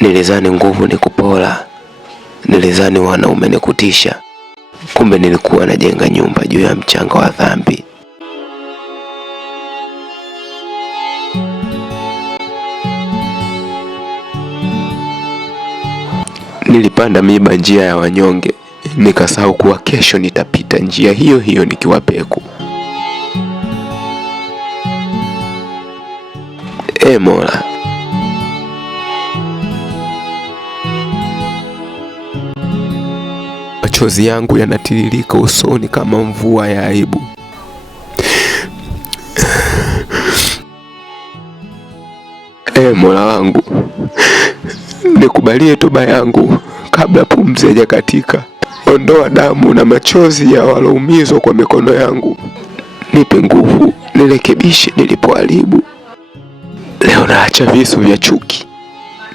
Nilizani nguvu ni kupola, nilizani wanaume ni kutisha. Kumbe nilikuwa najenga nyumba juu ya mchanga wa dhambi. Nilipanda miba njia ya wanyonge, nikasahau kuwa kesho nitapita njia hiyo hiyo nikiwa peku. Mola, machozi yangu yanatiririka usoni kama mvua ya aibu. Mola wangu, nikubalie toba yangu kabla pumzi haijakatika. Ondoa damu na machozi ya waloumizwa kwa mikono yangu. Nipe nguvu nirekebishe nilipoharibu. Leo naacha visu vya chuki,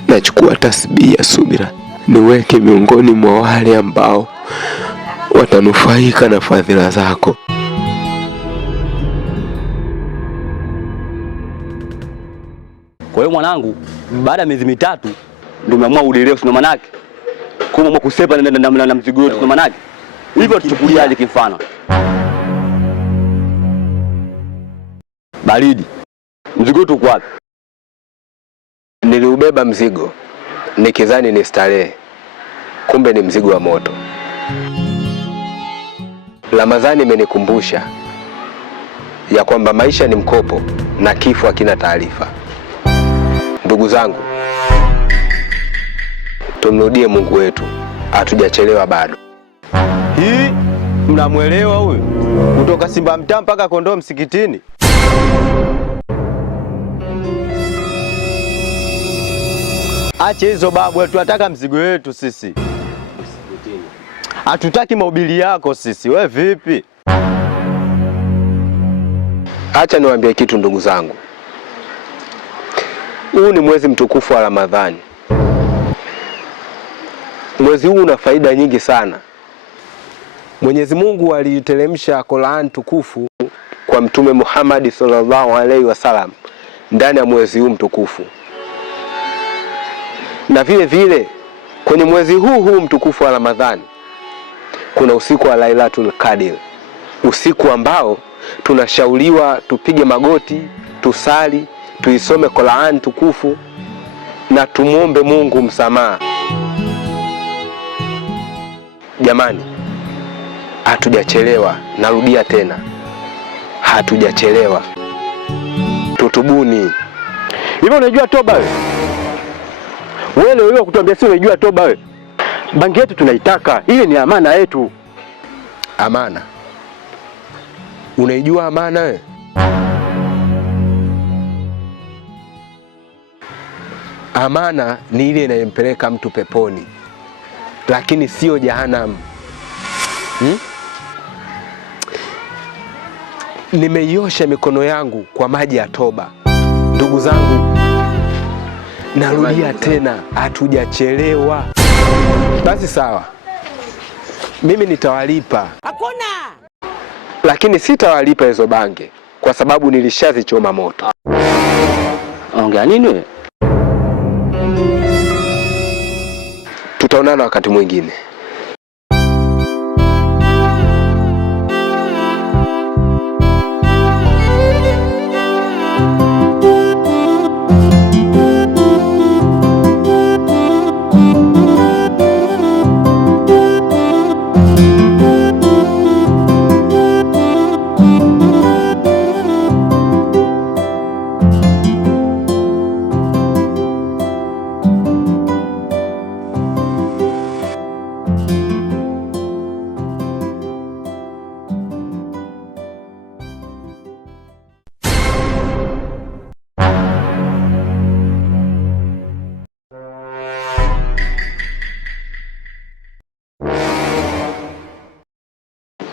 nachukua tasbihi ya subira, niweke miongoni mwa wale ambao watanufaika na fadhila zako. Kwa hiyo mwanangu, baada ya miezi mitatu ndio umeamua udilewe, sio manake kama kusepa na mzigo wetu, sio manake hivyo. Tuchukuliaje kimfano? Baridi, mzigo wetu uko wapi? Niliubeba mzigo nikidhani ni starehe, kumbe ni mzigo wa moto. Ramadhani imenikumbusha ya kwamba maisha ni mkopo na kifo hakina taarifa. Ndugu zangu, tumrudie Mungu wetu, hatujachelewa bado. Hii mnamuelewa huyu? Kutoka Simba mtaa mpaka Kondoo msikitini. Ache hizo babu, tunataka mzigo wetu sisi. Hatutaki mahubiri yako sisi. We vipi? Acha niwaambie kitu ndugu zangu. Huu ni mwezi mtukufu wa Ramadhani. Mwezi huu una faida nyingi sana. Mwenyezi Mungu aliteremsha Qur'an tukufu kwa Mtume Muhammad sallallahu alaihi wasallam ndani ya mwezi huu mtukufu. Na vile vile kwenye mwezi huu mtukufu wa Ramadhani kuna usiku wa Lailatul Qadr, usiku ambao tunashauriwa tupige magoti, tusali, tuisome Qur'an tukufu na tumuombe Mungu msamaha. Jamani, hatujachelewa, narudia tena, hatujachelewa. Tutubuni. Hivyo unajua toba wewe? Wewe kutuambia si unajua toba wewe? Bangi yetu tunaitaka, ile ni amana yetu. Amana? Unaijua amana wewe? Amana ni ile inayompeleka mtu peponi, lakini sio jahanamu. Nimeiosha mikono yangu kwa maji ya toba. Ndugu zangu, narudia tena, hatujachelewa. Basi sawa, mimi nitawalipa. Hakuna. Lakini sitawalipa hizo bange kwa sababu nilishazichoma moto. Ongea nini wewe? Tutaonana wakati mwingine.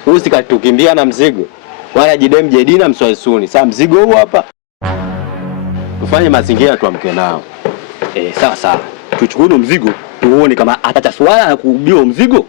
Usikatukimbia na mzigo. Wala jidem jedina mswaisuni. Sasa mzigo huu hapa. Tufanye mazingira tuamke nao. Sawa sawa. Tuchukue mzigo, tuone kama atachaswala na kuubiwa mzigo.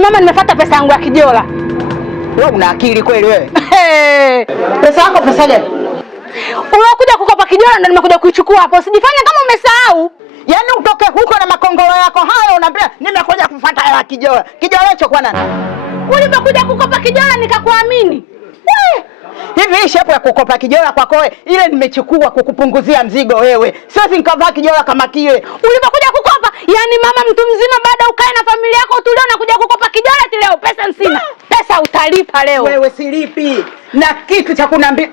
mama, nimefuata pesa yangu ya kijola. Wewe una akili kweli wewe? Pesa yako pesa gani? Unakuja kukopa kijola ndo nimekuja kuichukua hapo. Usijifanye kama umesahau. Yaani utoke huko na makongolo yako hayo unaambia nimekuja kufuata hela kijola. Kijola hicho kwa nani? Ulipokuja kukopa kijola nikakuamini. Hivi shapo ya kukopa kijola kwako wewe ile nimechukua kukupunguzia mzigo wewe. Siwezi nikavaa kijola kama kile. Ulipokuja kukopa, yani mama mtu mzima baada ukae na familia yako tulio na kuja kukopa kijola leo pesa sina. Pesa utalipa leo. Wewe silipi. Na kitu cha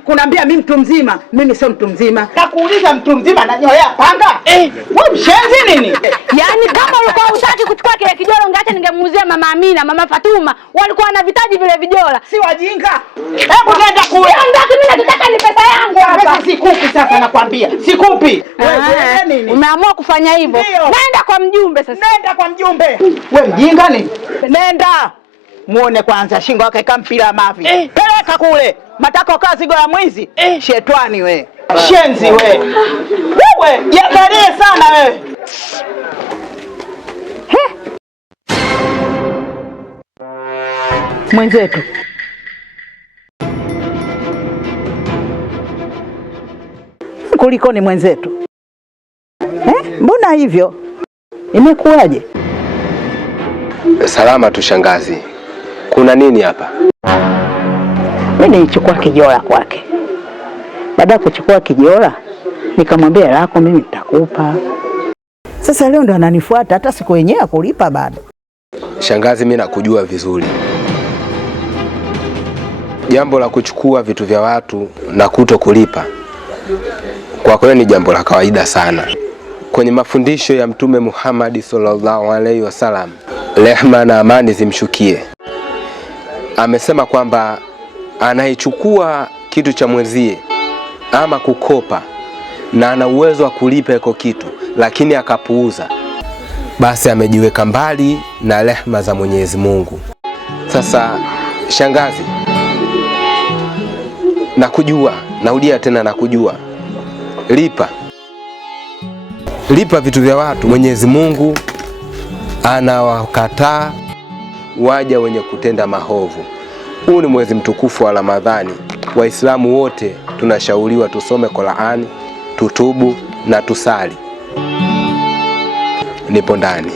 kunambia mimi mtu mzima, mimi sio mtu mzima. Nakuuliza mtu mzima ananyolea panga? Wewe mshenzi nini? Yaani kama ulikuwa hutaki kuchukua kile kijola ungeacha ningemuuzia mama Amina, mama Fatuma. Walikuwa wanavitaji vile vijola. Si wajinga. Hebu nenda kule. Mimi nataka ni pesa yangu hapa. Pesa sikupi sasa nakwambia. Sikupi. Wewe nini? Umeamua kufanya hivyo. Nenda kwa mjumbe sasa. Nenda kwa mjumbe. Wewe mjinga nini? Nenda. Muone kwanza shingo yake kama mpira mavi. Peleka kule. Matako kazi gola mwizi. Shetani we. Shenzi we. Wewe, jiangalie sana wewe. Mwenzetu. Kuliko ni mwenzetu. Mbona hivyo? Imekuwaje? Salama tu shangazi. Kuna nini hapa? Mimi nilichukua kijola kwake. Baada ya kuchukua kijola, nikamwambia lako mimi nitakupa. Sasa leo ndo ananifuata hata siku yenyewe kulipa bado. Shangazi, mimi nakujua vizuri. Jambo la kuchukua vitu vya watu na kuto kulipa kwa kweli ni jambo la kawaida sana. Kwenye mafundisho ya Mtume Muhammad sallallahu alaihi wasallam, rehma na amani zimshukie, amesema kwamba anayechukua kitu cha mwenzie ama kukopa na ana uwezo wa kulipa iko kitu lakini akapuuza, basi amejiweka mbali na rehma za Mwenyezi Mungu. Sasa shangazi, nakujua, naudia tena nakujua. Lipa vitu vya watu. Mwenyezi Mungu anawakataa waja wenye kutenda mahovu. Huu ni mwezi mtukufu wa Ramadhani. Waislamu wote tunashauriwa tusome Qur'ani, tutubu na tusali. Nipo ndani.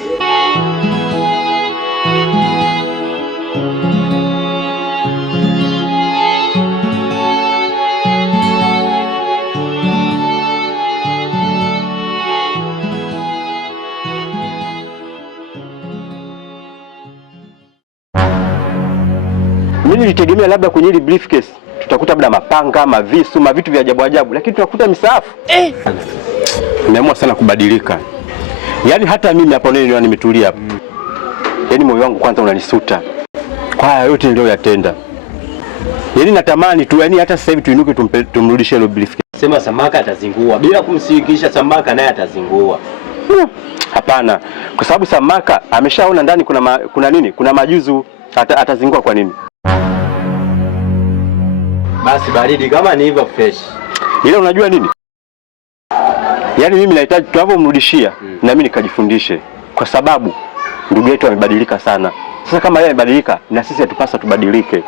Mimi nilitegemea labda kwenye ile briefcase tutakuta labda mapanga, mavisu, vitu vya ajabu ajabu, lakini tunakuta misaafu. Nimeamua sana kubadilika. Yaani hata mimi hapo nini nimetulia hapo. Yaani moyo wangu kwanza unanisuta kwa haya yote niliyoyatenda. Yaani natamani tu, yaani hata sasa hivi tuinuke tumrudishe ile briefcase. Sema Samaka atazingua. Bila kumshirikisha Samaka naye atazingua. Hapana, kwa sababu Samaka ameshaona ndani kuna nini? Kuna majuzu. Atazingua kwa nini? Basi baridi kama ni hivyo fresh. Ile unajua nini? Yaani mimi nahitaji tunapomrudishia na mimi nikajifundishe, kwa sababu ndugu yetu amebadilika sana. Sasa kama yeye amebadilika na sisi hatupasa tubadilike.